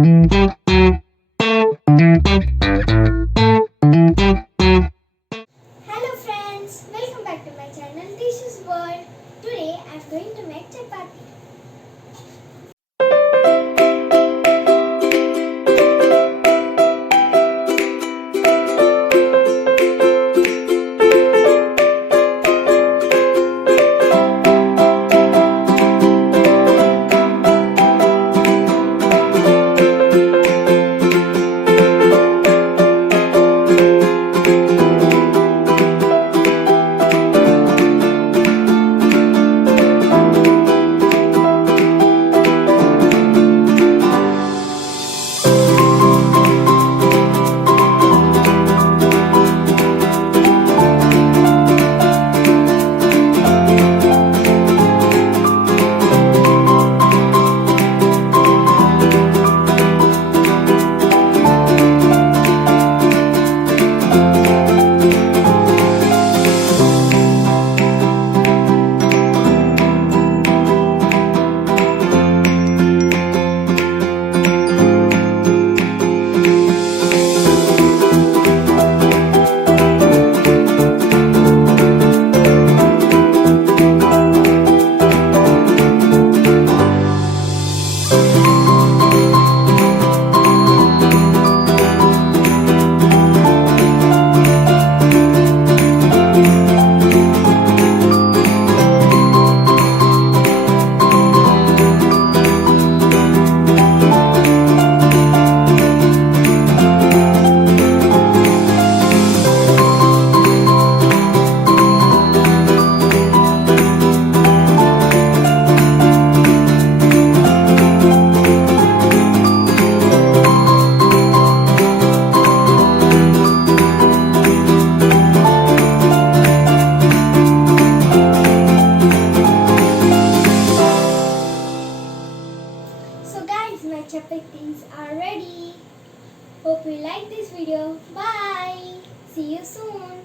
Hello friends, welcome back to my channel Dishes World. Today I am going to make chapati. So guys, my chapatis are ready. Hope you like this video. Bye. See you soon.